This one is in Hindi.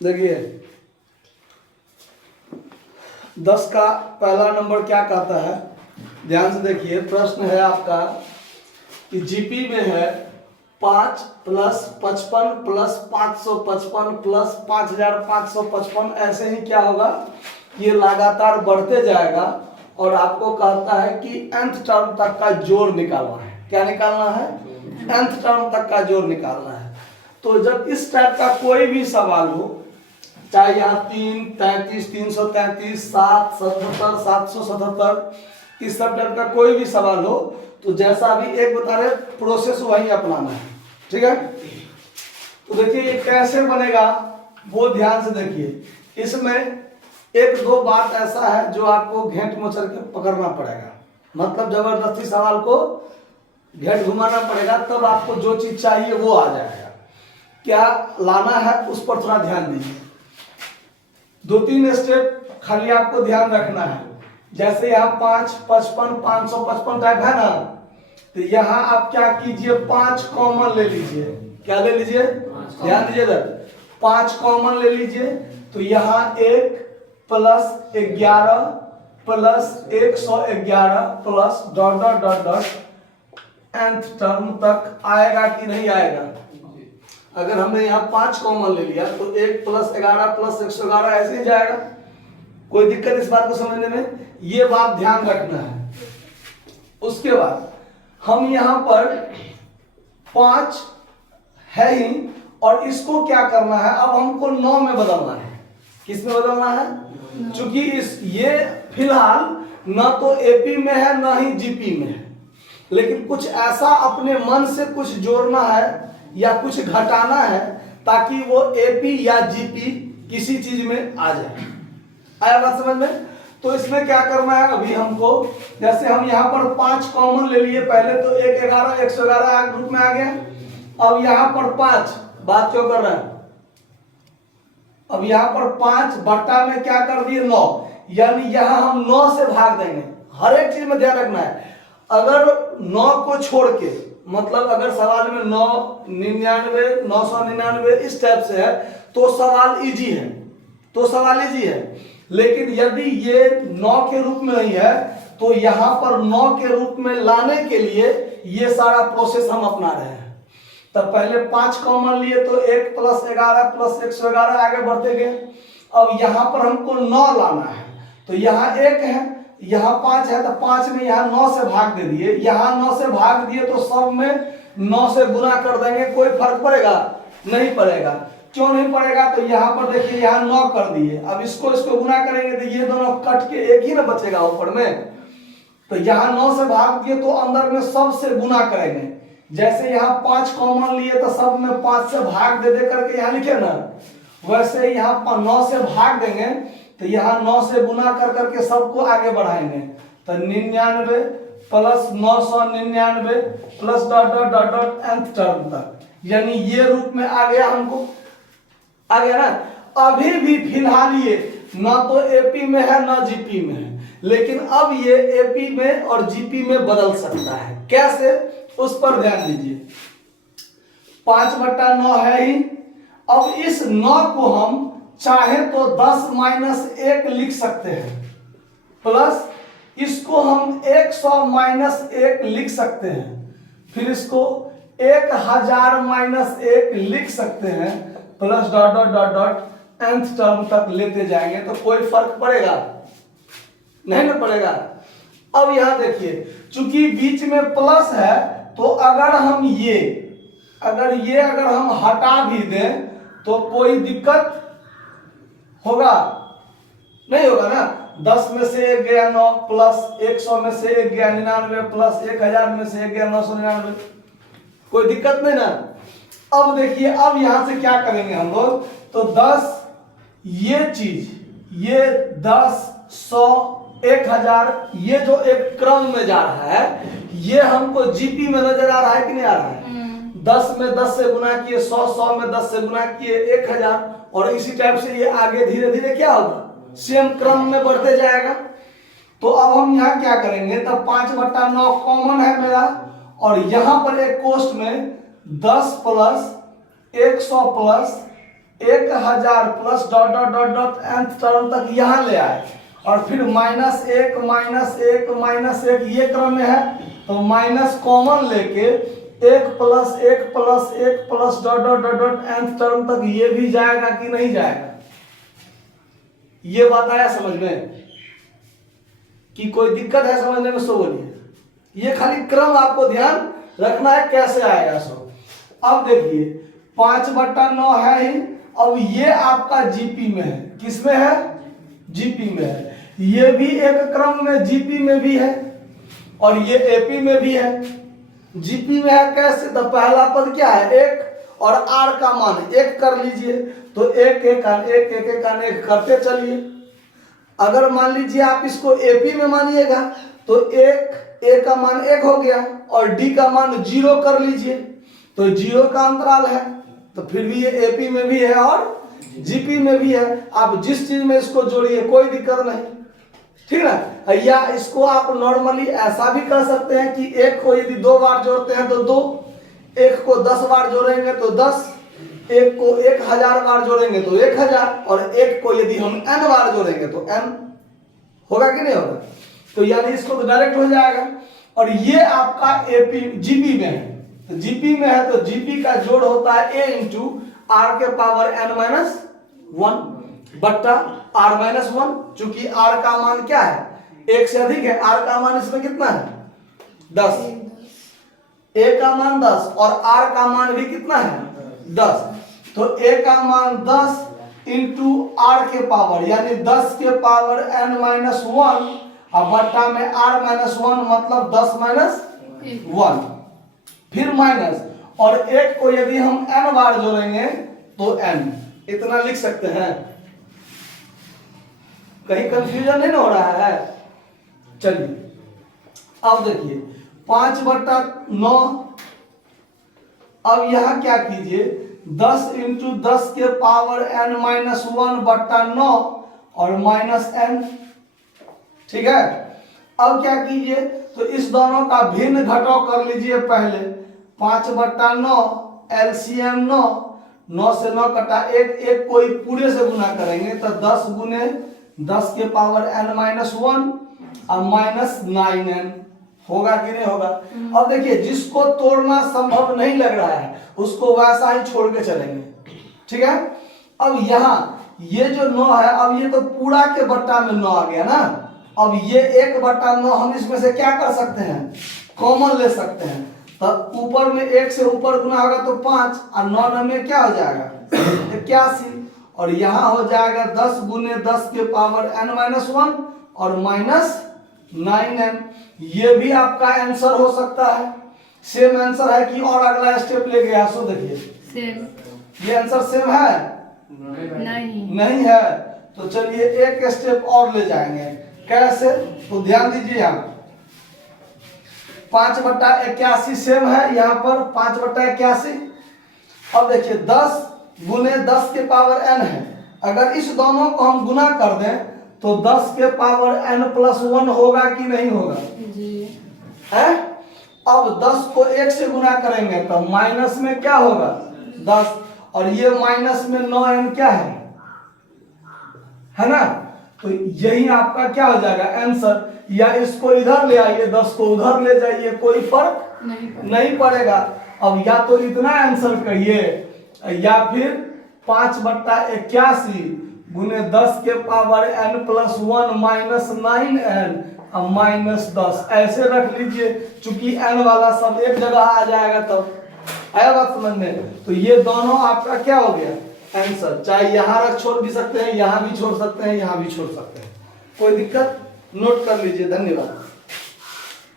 देखिए 10 का पहला नंबर क्या कहता है, ध्यान से देखिए। प्रश्न है आपका कि जीपी में है 5 प्लस 55 प्लस 555 प्लस 5555, ऐसे ही क्या होगा, ये लगातार बढ़ते जाएगा और आपको कहता है कि nth टर्म तक का जोड़ निकालना है। क्या निकालना है? nth टर्म तक का जोड़ निकालना है। तो जब इस टाइप का कोई भी सवाल हो, चाहे यहाँ 3, 33, 333, 7, 77, 777, इस सब टाइप का कोई भी सवाल हो, तो जैसा अभी एक बता रहे प्रोसेस वही अपनाना है। ठीक है, तो देखिए ये कैसे बनेगा वो ध्यान से देखिए। इसमें एक दो बात ऐसा है जो आपको घेंट मोचर के पकड़ना पड़ेगा, मतलब जबरदस्ती सवाल को घेंट घुमाना पड़ेगा, तब आपको जो चीज चाहिए वो आ जाएगा। क्या लाना है उस पर थोड़ा ध्यान दीजिए। 2-3 स्टेप खाली आपको ध्यान रखना है। जैसे यहाँ 5, 55, 555 टाइप है ना, तो यहाँ आप क्या कीजिए, 5 कॉमन ले लीजिए। क्या ले लीजिए? ध्यान दीजिए इधर, 5 कॉमन ले लीजिए। तो यहाँ 1 plus 11 plus 111 plus dot dot dot dot nth term तक आएगा कि नहीं आएगा? अगर हमने यहाँ 5 कॉमन ले लिया तो 1 प्लस 11 प्लस 111 ऐसे ही जाएगा। कोई दिक्कत इस बात को समझने में? ये बात ध्यान रखना है। उसके बाद हम यहाँ पर 5 है ही, और इसको क्या करना है, अब हमको 9 में बदलना है। किस में बदलना है? चूंकि ये फिलहाल न तो एपी में है न ही जीपी में है, लेकिन कुछ ऐसा अपने मन से कुछ जोड़ना है या कुछ घटाना है ताकि वो एपी या जीपी किसी चीज में आ जाए। आया बात समझ में? तो इसमें क्या करना है अभी हमको, जैसे हम यहाँ पर 5 कॉमन ले लिए, पहले तो 1 11 111 ग्रुप में आ गया। अब यहाँ पर 5 बात क्यों कर रहे हैं, अब यहाँ पर 5 बट्टा में क्या कर दिए 9, यानी यहाँ हम 9 से भाग देंगे। हर एक चीज में ध्यान रखना है। अगर 9 को छोड़ के, मतलब अगर सवाल में 9, 99, 999 इस टाइप से है तो सवाल इजी है, तो सवाल इजी है। लेकिन यदि ये 9 के रूप में नहीं है तो यहाँ पर 9 के रूप में लाने के लिए ये सारा प्रोसेस हम अपना रहे हैं। तब पहले 5 कॉमन लिए तो 1 प्लस 11 प्लस 111 आगे बढ़ते गए। अब यहाँ पर हमको 9 लाना है, तो यहाँ 1 है, यहाँ 5 है, तो 5 में यहाँ 9 से भाग दे दिए। यहाँ 9 से भाग दिए तो सब में 9 से गुना कर देंगे। कोई फर्क पड़ेगा? नहीं पड़ेगा। क्यों नहीं पड़ेगा? तो यहाँ पर देखिए यहाँ 9 कर दिए, अब इसको गुना करेंगे तो ये दोनों कट के एक ही ना बचेगा ऊपर में। तो यहाँ 9 से भाग दिए तो अंदर में सब से गुना करेंगे। जैसे यहाँ 5 कॉमन लिए तो सब में 5 से भाग दे करके यहाँ लिखे ना, वैसे यहाँ 9 से भाग देंगे तो यहाँ 9 से गुना कर करके सबको आगे बढ़ाएंगे। तो 99 plus 999 plus dot dot dot dot nth term तक, यानी ये रूप में आ गया, हमको आ गया ना। अभी भी फिलहाल ये ना तो एपी में है ना जीपी में है, लेकिन अब ये एपी में और जीपी में बदल सकता है। कैसे? उस पर ध्यान दीजिए। 5/9 है ही। अब इस 9 को हम चाहे तो 10-1 लिख सकते हैं, प्लस इसको हम 100-1 लिख सकते हैं, फिर इसको 1000-1 लिख सकते हैं, plus dot dot dot dot nth term तक लेते जाएंगे। तो कोई फर्क पड़ेगा? नहीं ना पड़ेगा। अब यहां देखिए, चूंकि बीच में प्लस है तो अगर हम अगर हम हटा भी दें तो कोई दिक्कत होगा? नहीं होगा ना। 10 में से 1 गया 9, प्लस 100 में से 1 गया 99, प्लस 1000 में से 1 गया 999, कोई दिक्कत नहीं ना। अब देखिए, अब यहां से क्या करेंगे हम लोग, तो 10 ये चीज, ये 10, 100, 1000, ये जो एक क्रम में जा रहा है, ये हमको जीपी में नजर आ रहा है कि नहीं आ रहा है? 10 में 10 से गुना किए 100, 100 में 10 से गुना किए 1000, और इसी टाइप से ये आगे धीरे धीरे क्या होगा, सेम क्रम में बढ़ते जाएगा। तो अब हम यहाँ क्या करेंगे, तब 5/9 कॉमन है मेरा, और यहां पर एक कोष्ट में 10 plus 100 plus 1000 plus dot dot dot dot nth term तक यहाँ ले आए और फिर -1 -1 -1 ये क्रम में है, तो माइनस कॉमन लेके 1 plus 1 plus 1 plus dot dot dot dot nth term तक ये भी जाएगा कि नहीं जाएगा? ये बात आया समझ में कि कोई दिक्कत है समझने में? सो बोलिए। ये खाली क्रम आपको ध्यान रखना है कैसे आएगा। सो अब देखिए 5/9 है ही। अब ये आपका जीपी में है। किस में है? जीपी में है। ये भी एक क्रम में जीपी में भी है और ये एपी में भी है। जीपी में है कैसे? तो पहला पद क्या है? 1 और आर का मान 1 कर लीजिए, तो 1 1 1 करते चलिए। अगर मान लीजिए आप इसको एपी में मानिएगा तो 1 ए का मान 1 हो गया और डी का मान 0 कर लीजिए, तो 0 का अंतराल है, तो फिर भी ये एपी में भी है और जीपी में भी है। आप जिस चीज में इसको जोड़िए कोई दिक्कत नहीं, ठीक ना। या इसको आप नॉर्मली ऐसा भी कर सकते हैं कि 1 को यदि 2 बार जोड़ते हैं तो 2, 1 को 10 बार जोड़ेंगे तो 10, 1 को 1000 बार जोड़ेंगे तो 1000 और 1 को यदि हम n बार जोड़ेंगे तो n होगा कि नहीं होगा? तो यानी इसको तो डायरेक्ट हो जाएगा। और ये आपका एपी जीपी में है, तो जीपी में है तो जीपी का जोड़ होता है a इंटू आर के पावर n-1 बट्टा r-1। चूंकि r का मान क्या है? 1 से अधिक है। r का मान इसमें कितना है? 10। a का मान 10 और r का मान भी कितना है? 10। तो a का मान 10 इंटू r के पावर यानी 10 के पावर n-1 और बट्टा में r-1 मतलब 10 - 1 फिर माइनस, और 1 को यदि हम n बार जोड़ेंगे तो n। इतना लिख सकते हैं। कहीं कंफ्यूजन नहीं हो रहा है? चलिए अब देखिए 5/9। अब यहां क्या कीजिए 10 इंटू 10 के पावर n-1 बट्टा 9 और -n, ठीक है। अब क्या कीजिए तो इस दोनों का भिन्न घटाव कर लीजिए पहले। 5/9 एलसीएम 9 से 9 कटा 1, 1 को ही पूरे से गुना करेंगे तो 10 गुने 10 के पावर n-1 और -9n होगा कि नहीं होगा? अब देखिए जिसको तोड़ना संभव नहीं लग रहा है उसको वैसा ही छोड़ के चलेंगे, ठीक है। अब यहाँ ये जो 9 है, अब ये तो पूरा के बट्टा में 9 आ गया ना। अब ये 1/9 हम इसमें से क्या कर सकते हैं? कॉमन ले सकते हैं। तो ऊपर में 1 से ऊपर गुना होगा तो 5 और 9 में क्या हो जाएगा? 81 और यहाँ हो जाएगा 10 गुने 10 के पावर n-1 और -9n। ये भी आपका आंसर हो सकता है। सेम आंसर है कि और अगला स्टेप ले गया? सो देखिए सेम। ये आंसर सेम है? नहीं है। तो चलिए एक स्टेप और ले जाएंगे। कैसे? तो ध्यान दीजिए, यहाँ 5/81 सेम है, यहाँ पर 5/81। अब देखिए 10 गुने 10 के पावर n है। अगर इस दोनों को हम गुना कर दें तो 10 के पावर n+1 होगा कि नहीं होगा? जी है। अब 10 को 1 से गुना करेंगे तो माइनस में क्या होगा? 10 और ये माइनस में 9n क्या है ना। तो यही आपका क्या हो जाएगा आंसर। या इसको इधर ले आइए, 10 को उधर ले जाइए, कोई फर्क नहीं पड़ेगा। अब या तो इतना आंसर कहिए या फिर 5/81 गुने 10 के पावर n+1 -9n और -10 ऐसे रख लीजिए। चूंकि n वाला सब एक जगह आ जाएगा तब आया बात समझ में। तो ये दोनों आपका क्या हो गया आंसर। चाहे यहाँ रख छोड़ भी सकते हैं, यहाँ भी छोड़ सकते हैं, यहाँ भी छोड़ सकते हैं, कोई दिक्कत। नोट कर लीजिए। धन्यवाद।